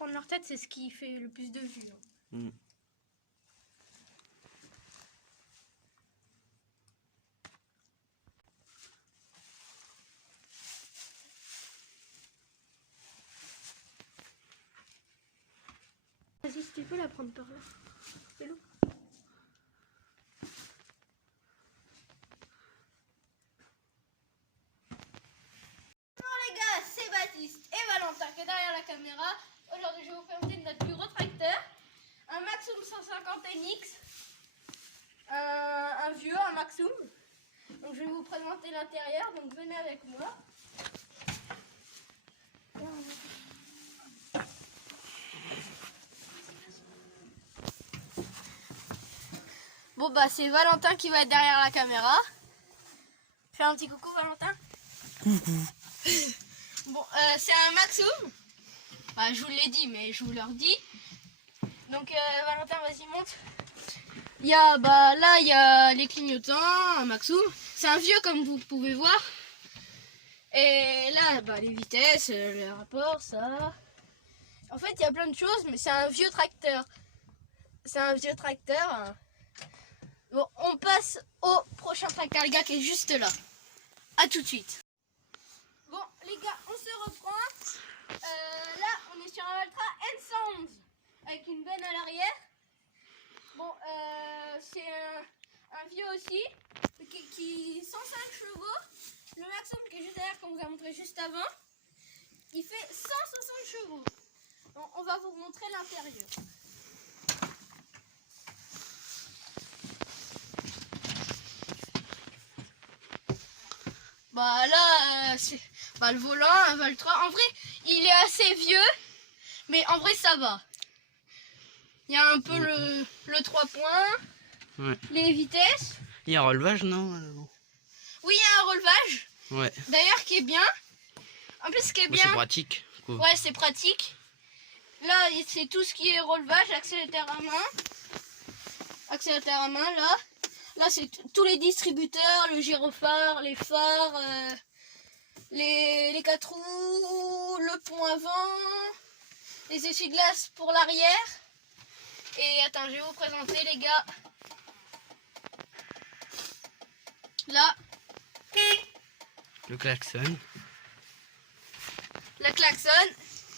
prendre leur tête, c'est ce qui fait le plus de vues. Mm. Vas-y, si tu peux la prendre par là. Fais-le. Bonjour les gars, c'est Baptiste et Valentin qui est derrière la caméra. Aujourd'hui, je vais vous présenter notre plus gros tracteur, un Maxum 150 NX, un vieux, un Maxum. Donc, je vais vous présenter l'intérieur. Donc, venez avec moi. Bon bah c'est Valentin qui va être derrière la caméra. Fais un petit coucou Valentin. Coucou. Bon c'est un Maxum. Bah, je vous l'ai dit mais je vous le redis. Donc Valentin vas-y monte. Il y a là il y a les clignotants, un Maxum. C'est un vieux comme vous pouvez voir. Et là les vitesses, le rapport, ça. En fait il y a plein de choses mais c'est un vieux tracteur. C'est un vieux tracteur. Bon, on passe au prochain tracteur, les gars, qui est juste là. A tout de suite. Bon, les gars, on se reprend. Là, on est sur un Valtra N111 avec une benne à l'arrière. Bon, c'est un vieux aussi, qui 105 chevaux. Le Maxum qui est juste derrière, qu'on vous a montré juste avant, il fait 160 chevaux. Bon, on va vous montrer l'intérieur. Bah là, c'est le volant, un Valtra. En vrai, il est assez vieux, mais en vrai, ça va. Il y a un peu le 3 points, Ouais. les vitesses. Il y a un relevage, non? Oui, il y a un relevage. Ouais. D'ailleurs, qui est bien. En plus, ce qui est bien. C'est pratique. Quoi. Ouais, c'est pratique. Là, c'est tout ce qui est relevage, accélérateur à main. Accélérateur à main, là. Là, c'est tous les distributeurs, le gyrophare, les phares, les 4 roues, le pont avant, les essuie-glaces pour l'arrière. Et attends, je vais vous présenter, les gars. Là. Le klaxon. Le klaxon.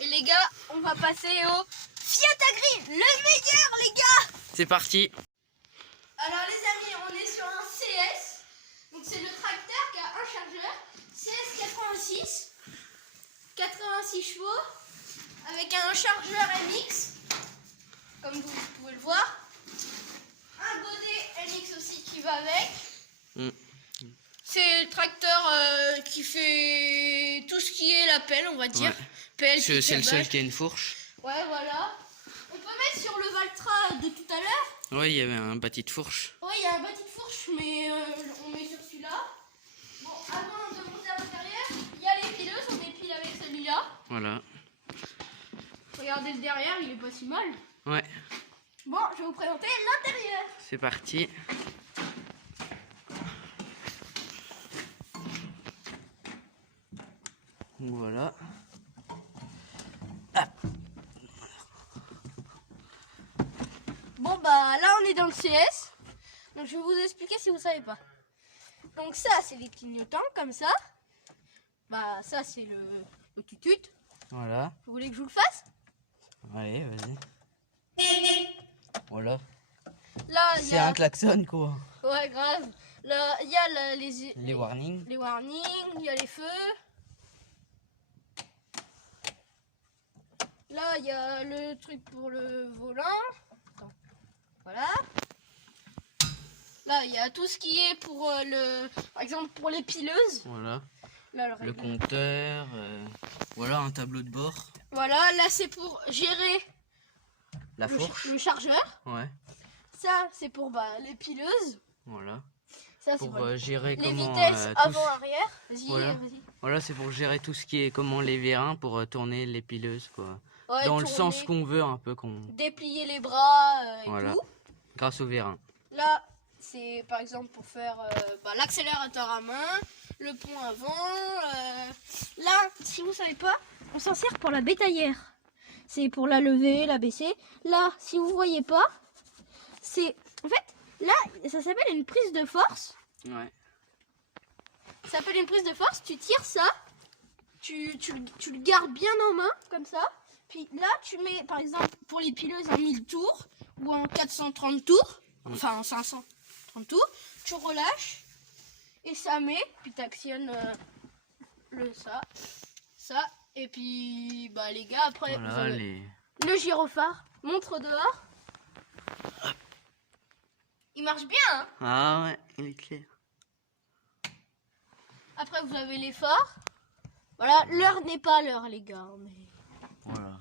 Et les gars, on va passer au Fiat Agri, le meilleur, les gars. C'est parti. Alors les amis, on est sur un CS, donc c'est le tracteur qui a un chargeur, CS 86 chevaux, avec un chargeur MX, comme vous pouvez le voir, un godet MX aussi qui va avec. C'est le tracteur qui fait tout ce qui est la pelle, on va dire. Ouais. Pelle, C'est le seul qui a une fourche. Ouais, voilà. On peut mettre sur le Valtra de tout à l'heure. Ouais, il y avait un bâti de fourche. Oui, il y a un bâti de fourche, mais on met sur celui-là. Bon, avant de monter à l'intérieur, il y a les pileuses, on dépile avec celui-là. Voilà. Regardez le derrière, il est pas si mal. Ouais. Bon, je vais vous présenter l'intérieur. C'est parti. Voilà. Ah. Bon, là, on est dans le CS. Donc, je vais vous expliquer si vous savez pas. Donc, ça, c'est les clignotants, comme ça. Ça, c'est le tutut. Voilà. Vous voulez que je vous le fasse? Allez, vas-y. Voilà. Là, il y C'est a... un klaxon, quoi. Ouais, grave. Là, il y a Les warnings. Les warnings, il y a les feux. Là, il y a le truc pour le volant. Attends. Voilà. Là, il y a tout ce qui est pour par exemple, pour les pileuses. Voilà. Là, Le compteur. Voilà, un tableau de bord. Voilà, là, c'est pour gérer La fourche. le chargeur. Ouais. Ça, c'est pour les pileuses. Voilà. Ça, c'est Pour gérer les comment... vitesses avant-arrière. Vas-y, Voilà. vas-y. Voilà, c'est pour gérer tout ce qui est comment les vérins pour tourner les pileuses, quoi. Ouais, dans le tourner, sens qu'on veut, un peu. déplier les bras et voilà. tout. Grâce au vérin. Là, c'est par exemple pour faire l'accélérateur à main, le pont avant. Là, si vous savez pas, on s'en sert pour la bétaillère. c'est pour la lever, la baisser. Là, si vous voyez pas, c'est... En fait, là, ça s'appelle une prise de force. Ouais. Ça s'appelle une prise de force. Tu tires ça, tu le gardes bien en main, comme ça. Puis là, tu mets, par exemple, pour les pileuses en 1000 tours ou en 430 tours, enfin en 530 tours, tu relâches et ça met, puis tu actionnes ça, et puis bah les gars, après vous Voilà avez le gyrophare, montre dehors. Il marche bien, hein. Ah ouais, il est clair. Après vous avez les phares. Voilà, l'heure n'est pas l'heure les gars, mais... Voilà.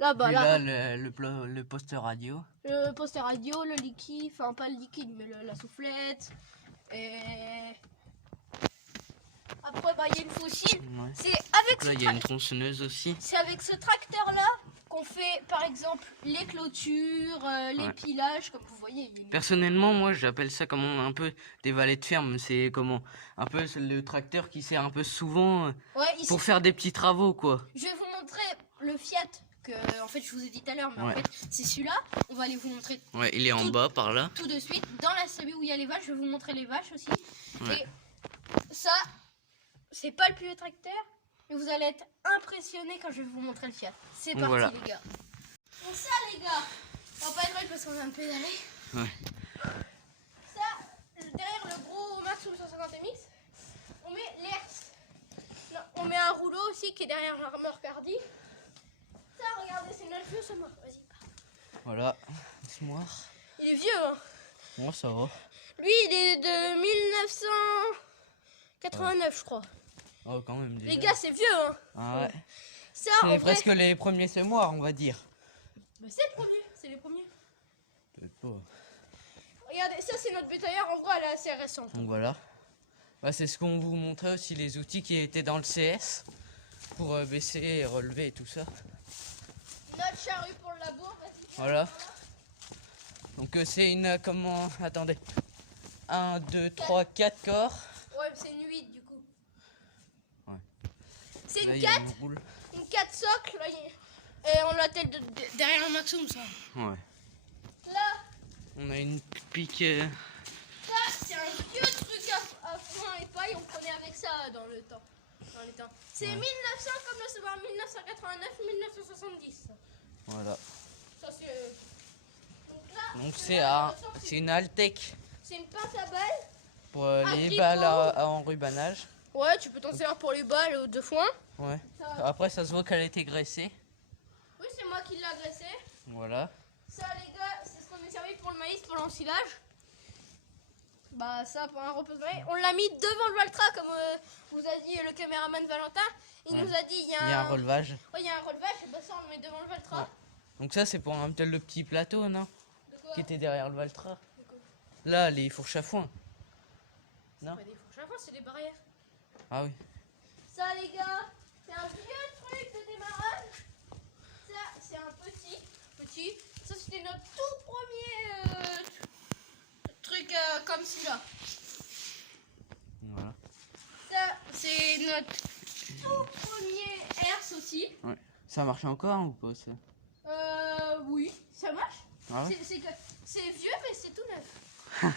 Là, bah, Puis là, là, le poste radio. le poster radio, le liquide, enfin pas le liquide, mais la soufflette. Et après, bah, il y a une faucille. Ouais. C'est avec, Donc là, il y a une tronçonneuse aussi. c'est avec ce tracteur-là qu'on fait, par exemple, les clôtures, les pilages, comme vous voyez. Il y a une... Personnellement, moi, j'appelle ça comment un peu des valets de ferme. C'est comment un peu le tracteur qui sert un peu souvent Ouais, ici, pour faire des petits travaux, quoi. je vais vous montrer le Fiat que, en fait, je vous ai dit tout à l'heure, mais en Ouais. fait, c'est celui-là. On va aller vous montrer Ouais, il est en bas par là. tout de suite. Dans la celui où il y a les vaches, je vais vous montrer les vaches aussi. Ouais. Et ça, c'est pas le plus vieux tracteur, mais vous allez être impressionnés quand je vais vous montrer le Fiat. C'est parti, Voilà. les gars. Donc ça, les gars, on va pas être mal parce qu'on vient de pédaler. Ouais. Ça, derrière le gros Maxum 150 MX, on met l'ERS. Non, on met un rouleau aussi qui est derrière la remorque Hardy. Ça, regardez, c'est notre vieux semoir. Vas-y, pars. Voilà. Semoir. Il est vieux, hein. Bon, ça va. Lui, il est de 1989, je crois. Oh, quand même. Déjà. Les gars, c'est vieux, hein. Ah ouais. Ça, C'est en vrai, presque les premiers semoirs, on va dire. bah, c'est le premier, c'est les premiers. Peut-être pas. Regardez, ça c'est notre bétaillère, en vrai elle est assez récente. Donc voilà. Bah, c'est ce qu'on vous montrait aussi, les outils qui étaient dans le CS pour baisser et relever et tout ça. Notre charrue pour le labour, vas-y. Voilà. Donc c'est une comment attendez. 1, 2, 3, 4 corps. Ouais, c'est une 8 du coup. Ouais. C'est Là, une il y a 4, une roule. une 4 socle, là, et on l'a telle derrière le Maxum, ça. Ouais. Là, On a une pique. ça c'est un vieux truc à foin et paille, on prenait avec ça dans le temps. Dans les temps. C'est 1900 comme le savoir, 1989, 1970. Voilà. Ça c'est... Donc là, Donc là, c'est une Altec c'est une pince à balles. pour les clipot. balles à enrubanage. Ouais, tu peux t'en servir pour les balles de foin. Ouais. Ça- Après ça se voit qu'elle a été graissée. Oui, c'est moi qui l'ai agressé. Voilà. Ça, les gars, c'est ce qu'on est servi pour le maïs, pour l'ensilage. Bah, ça, pour un repose de maïs. On l'a mis devant le Valtra, comme vous a dit le caméraman Valentin. Il nous a dit, il y a un relevage. Ouais, il y a un relevage, et bah ça, on le met devant le Valtra. Ouais. Donc ça c'est pour peut-être le petit plateau, non? De quoi? Qui était derrière le Valtra. De quoi? Là, les fourches à foin. Non? Pas des fourches à foin, c'est des barrières. Ah oui. Ça, les gars, c'est un vieux truc de démarrage. Ça, c'est un petit. Ça, c'était notre tout premier truc comme celui-là. Voilà. Ça, c'est notre tout premier herse aussi. Ouais. Ça marche encore ou pas ça? Oui, ça marche. Ah ouais. C'est vieux, mais c'est tout neuf.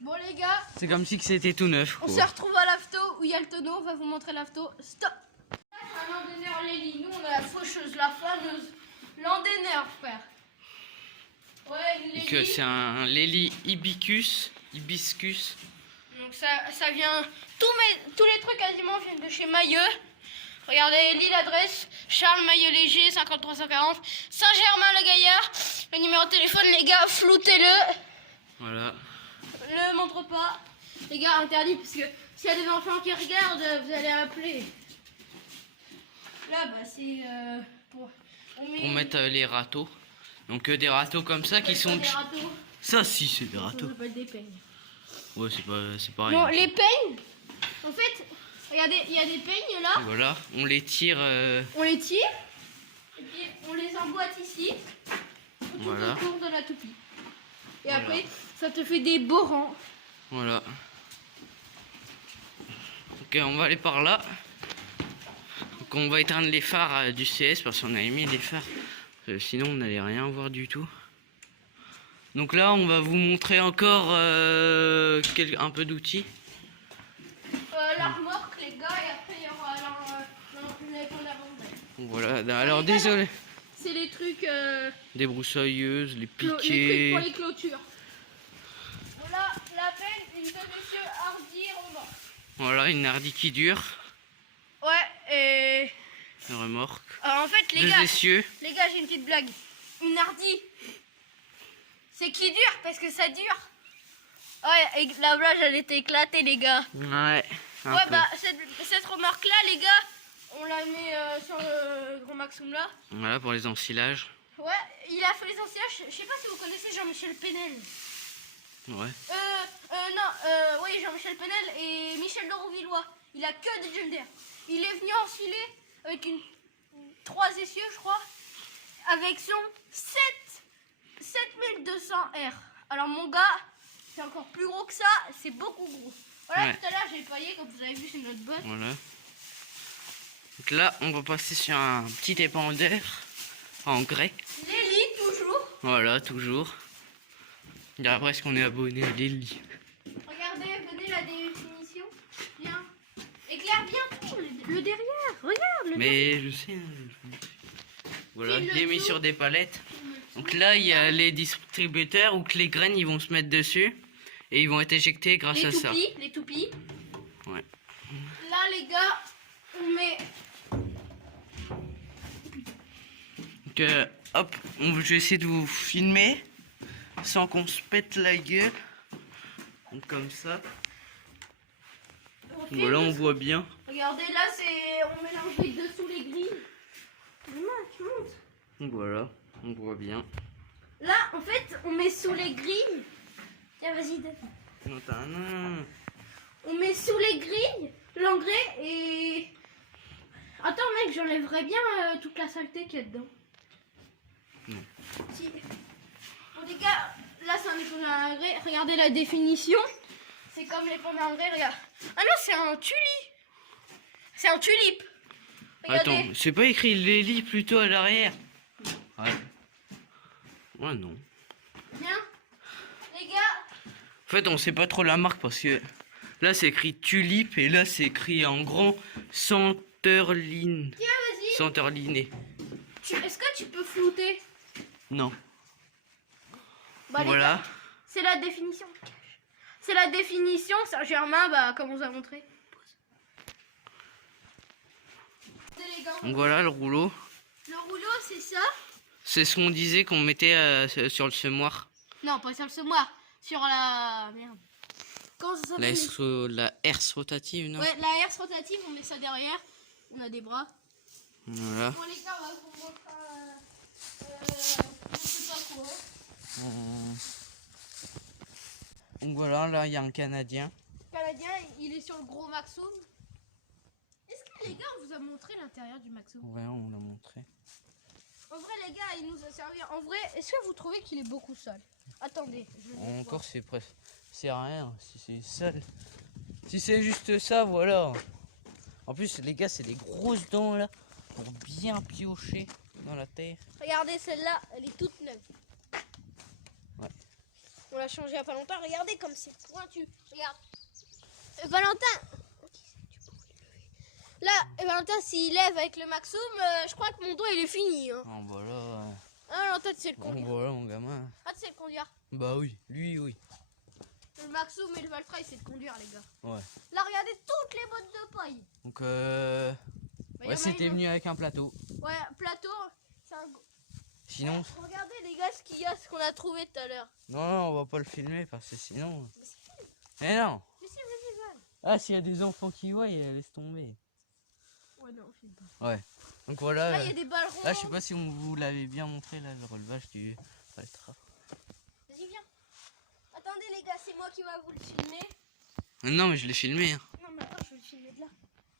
Bon, les gars, C'est comme si que c'était tout neuf. on Quoi. se retrouve à l'afto où il y a le tonneau. On va vous montrer l'afto. Stop. Là, c'est un Landener Lely. Nous, on a la faucheuse, la faneuse. Landener, frère. Ouais, une Donc Lely. c'est un Lely hibiscus. Donc ça vient, tous les trucs quasiment viennent de chez Mailleux. Regardez, lis l'adresse, Charles Mailleux Léger, 5340, Saint-Germain-le-Gaillard. Le numéro de téléphone, les gars, floutez-le. Voilà. Le montre pas. Les gars, interdit, parce que s'il y a des enfants qui regardent, vous allez appeler. Là, bah c'est pour... On met les râteaux. Donc des râteaux comme ça qui sont... Des râteaux. Ça si c'est des Ça râteaux. s'appelle des peignes. Ouais c'est pareil. Bon, les peignes, en fait, regardez, il y a des peignes là. Voilà, on les tire. On les tire, et puis on les emboîte ici, tout Voilà. autour de la toupie. Et Voilà. après, ça te fait des beaux rangs. Voilà. Ok, on va aller par là. Donc qu'on va éteindre les phares du CS parce qu'on a mis les phares. Sinon on n'allait rien voir du tout. Donc là on va vous montrer encore un peu d'outils. La remorque les gars et après il y aura Voilà, alors désolé. C'est les trucs Des broussailleuses, les les piquets. trucs pour les clôtures. Voilà la pelle, une de monsieur Hardy remorque. Voilà, une hardy qui dure. Ouais et... Une remorque. Alors en fait les Deux gars, essieux. j'ai une petite blague. Une Hardy, c'est qui dure parce que ça dure. Ouais, et la blague elle était éclatée les gars. Ouais. Ouais bah cette remorque là les gars, on la met sur le Grand Maxoum là. Voilà pour les ensilages. Ouais, il a fait les ensilages, je sais pas si vous connaissez Jean-Michel Penel. Ouais. Oui Jean-Michel Penel et Michel Lerouvillois. Il a que des John Deere. Il est venu enfiler avec 3 essieux je crois, avec son 7200R. Alors mon gars, c'est encore plus gros que ça, c'est beaucoup gros. Voilà, Ouais. tout à l'heure j'ai paillé comme vous avez vu sur notre botte. Voilà. Donc là, on va passer sur un petit épandeur en grès. Lélie toujours. Voilà, toujours. On dirait presque qu'on est abonné à Lily. Regardez, venez la définition. Bien. Éclaire bien tout, le derrière. Regarde le Mais je sais. Hein. Voilà, File je le l'ai mis tout. sur des palettes. Donc là, il y a les distributeurs où que les graines ils vont se mettre dessus et ils vont être éjectés grâce à ça. Les toupies. Ouais. Là les gars, on met... Donc hop, je vais essayer de vous filmer sans qu'on se pète la gueule. Donc comme ça. Voilà, on voit bien. Regardez là, on mélange les dessous les grilles. Tu montes. Donc voilà, on voit bien. Là, en fait, on met sous les grilles. Tiens, vas-y, donne. Non, t'as un... On met sous les grilles l'engrais et... Attends mec, j'enlèverais bien toute la saleté qu'il y a dedans. Non. Si. Bon les gars, là c'est un épandeur à engrais. Regardez la définition. C'est comme l'épandeur à engrais, regarde. Ah non, c'est un tulipe. C'est un tulipe. Regardez. Attends, c'est pas écrit Lily plutôt à l'arrière? Ouais. Ouais, non. Bien. Les gars, En fait, on sait pas trop la marque parce que là c'est écrit Tulipe et là c'est écrit en grand Centerline. tiens, vas-y. Centerliné. Est-ce que tu peux flouter? Non. Bah, les Voilà. gars, c'est la définition. C'est la définition, Saint-Germain, bah, comme on vous a montré. Les gars, Donc voilà le rouleau. le rouleau, c'est ça? C'est ce qu'on disait qu'on mettait sur le semoir. Non, pas sur le semoir. Sur la... Merde. Comment ça s'appelle? La herse rotative, non? Ouais, la herse rotative, on met ça derrière. On a des bras. Voilà. Bon, les gars, on va vous montrer... je sais pas quoi. Donc voilà, là il y a un Canadien. Le Canadien, il est sur le gros Maxoum. Est-ce que les gars, on vous a montré l'intérieur du Maxoum? Ouais, on l'a montré. En vrai, les gars, il nous a servi. En vrai, est-ce que vous trouvez qu'il est beaucoup sale? Attendez. Je vais voir. Encore c'est presque... C'est rien si c'est seul. Si c'est juste ça, voilà. En plus les gars, c'est des grosses dents là pour bien piocher dans la terre. Regardez, celle-là, elle est toute neuve. Ouais. On l'a changée il n'y a pas longtemps. Regardez comme c'est pointu. Regarde. Valentin. Là, Valentin, s'il lève avec le Maxoum, je crois que mon doigt, il est fini. Hein. Oh bah là... Ah, Valentin, tu sais le Oh conduire. voilà mon gamin. Ah, tu sais le conduire. Bah oui, lui oui. Le Maxoum et le Valfray, c'est le conduire, les gars. Ouais. Là, regardez toutes les bottes de paille. Donc Bah, y en ouais, a c'était une- venu avec un plateau. Ouais, plateau. C'est un... Sinon... Regardez, les gars, ce qu'il y a, ce qu'on a trouvé tout à l'heure. Non, on va pas le filmer parce que sinon... Eh non. Mais si, vas-y, Val. Ah, s'il y a des enfants qui voient, laisse tomber. Ouais, non, filme pas. Ouais. Donc voilà. Là, il y a des ballons. Là, je sais pas si on vous l'avait bien montré, là, le relevage du Valtra. Vas-y, viens. Attendez, les gars, c'est moi qui va vous le filmer. Non, mais je l'ai filmé. Hein. Non, mais attends, je vais le filmer de là.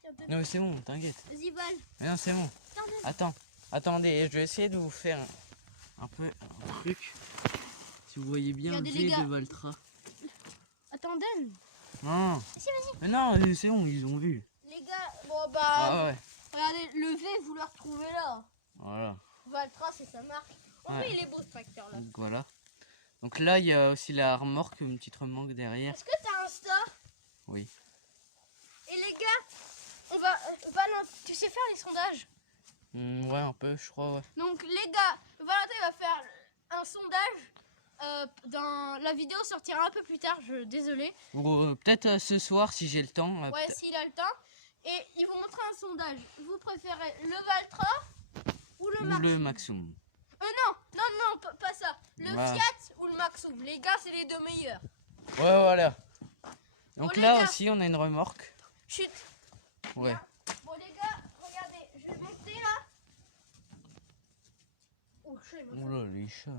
Tiens, donne. Non, mais c'est bon, t'inquiète. Vas-y, Val. Mais non, c'est bon. Tiens, donne. Attends, attendez, je vais essayer de vous faire un peu un truc. Si vous voyez bien Regardez, le les V gars. de Valtra. Attends, donne. Non. Vas-y, vas-y. Mais non, c'est bon, ils ont vu. Les gars, bon, bah. Ah ouais. Regardez, le V, vous le retrouvez là. Voilà. Valtra, c'est sa marque. En vrai, Ouais. il est beau ce tracteur là. Donc voilà. Donc là, il y a aussi la remorque, une petite remorque derrière. Est-ce que t'as Insta? Oui. Et les gars, on va. Tu sais faire les sondages? Ouais, un peu, je crois, ouais. Donc les gars, Valentin va faire un sondage. Dans la vidéo sortira un peu plus tard, désolé. Ou peut-être ce soir si j'ai le temps. Ouais, s'il a le temps. Et ils vont montrer un sondage. Vous préférez le Valtra ou le ou Maxum? le Maxum. Non, pas ça. Le Ouais. Fiat ou le Maxum. Les gars, c'est les deux meilleurs. Ouais, voilà. Donc Bon, les là gars. aussi, on a une remorque. Chut. Ouais. Bon les gars, regardez, je vais monter là. Oh, chat, il m'a fait- Oula, les chats.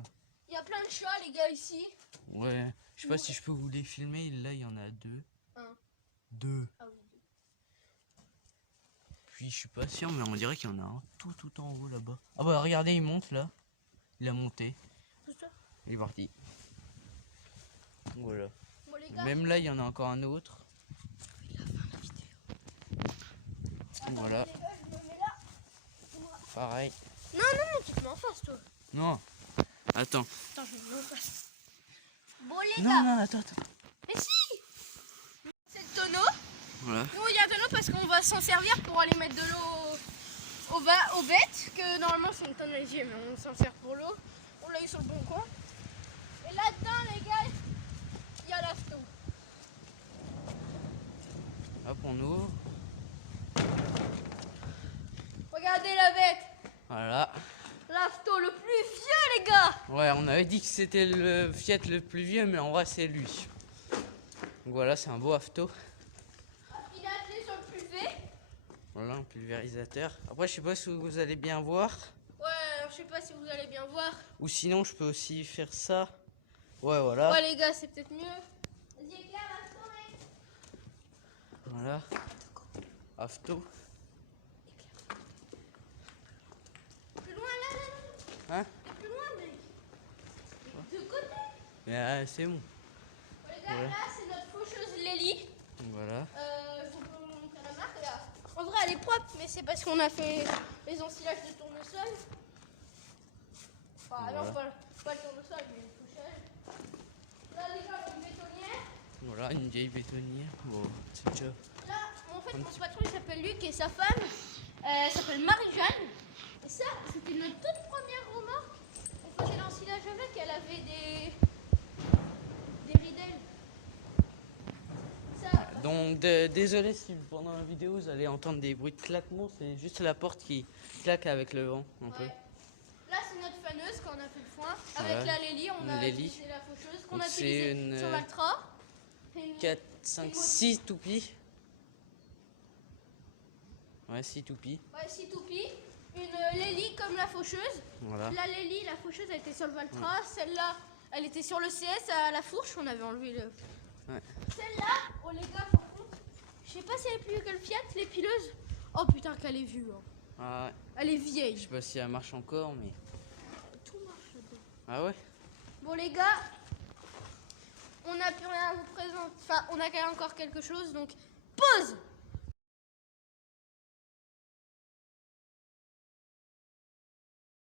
Il y a plein de chats les gars ici. Ouais. Je sais pas si je peux vous les filmer. Là, il y en a deux. Un. Deux. Ah oui. Puis je suis pas sûr, mais on dirait qu'il y en a un tout en haut là-bas. Ah bah regardez, il monte là. Il a monté. Tout ça. Il est parti. Voilà. Bon les gars. Même là, il y en a encore un autre. Attends, Voilà. les gars, je me mets là. Pareil. Non, tu te mets en face toi. Non. Attends. Attends, je me mets en face. Bon les Non, gars. non, attends. Mais si. C'est le tonneau. Voilà. Nous il y a un tonneau parce qu'on va s'en servir pour aller mettre de l'eau aux bêtes. Que normalement c'est une tonne léger mais on s'en sert pour l'eau. On l'a eu sur le bon coin. Et là-dedans les gars, il y a l'afto. Hop, on ouvre. Regardez la bête. Voilà. L'afto le plus vieux les gars. Ouais, on avait dit que c'était le Fiat le plus vieux, mais en vrai, c'est lui. Donc voilà, c'est un beau afto. Il a appelé sur le pulvé. Voilà, un pulvérisateur. Après, je sais pas si vous allez bien voir. Ouais, je sais pas si vous allez bien voir. Ou sinon, je peux aussi faire ça. Ouais, voilà. Ouais les gars, c'est peut-être mieux. Vas-y éclaire l'afto mec. Voilà. Afto. Plus loin là. Hein? Plus loin mec. De côté. C'est bon. Ouais, les gars, Ouais. là c'est notre faucheuse Lélie. Voilà. Je vous montrer la marque. Là. En vrai, elle est propre, mais c'est parce qu'on a fait les ensilages de tournesol. Enfin, Voilà. non, pas le tournesol, mais une faucheuse. Là, les gars, une bétonnière. Voilà, une vieille bétonnière. Bon, c'est déjà. Là, en fait, mon patron il s'appelle Luc et sa femme s'appelle Marie-Jeanne. Et ça, c'était notre toute première remorque. On faisait l'ensilage avec, elle avait des ridelles. Ça, Donc, désolé si pendant la vidéo vous allez entendre des bruits de claquement. C'est juste la porte qui claque avec le vent un peu. ouais. Là, c'est notre faneuse quand on a fait le foin. Avec Voilà. la Lélie, on Une a Lélie. utilisé la faucheuse qu'on Donc, a c'est utilisée une, sur l'Altra. Et une- 4, 5, 6 toupies. Ouais, 6 toupies. Ouais, 6 toupies. Une Lélie comme la faucheuse. Voilà. La Lélie, la faucheuse, elle était sur le Valtra. Celle-là, elle était sur le CS à la fourche. On avait enlevé le. Ouais. Celle-là, oh les gars, par contre, je sais pas si elle est plus vieux que le Fiat, l'épileuse. Oh putain, qu'elle est vieille. Hein. Ah ouais. Elle est Je vieille. sais pas si elle marche encore, mais. Tout marche là-dedans. Ah ouais? Bon les gars, on n'a plus rien à vous présenter. Enfin, on a quand même encore quelque chose, donc pause.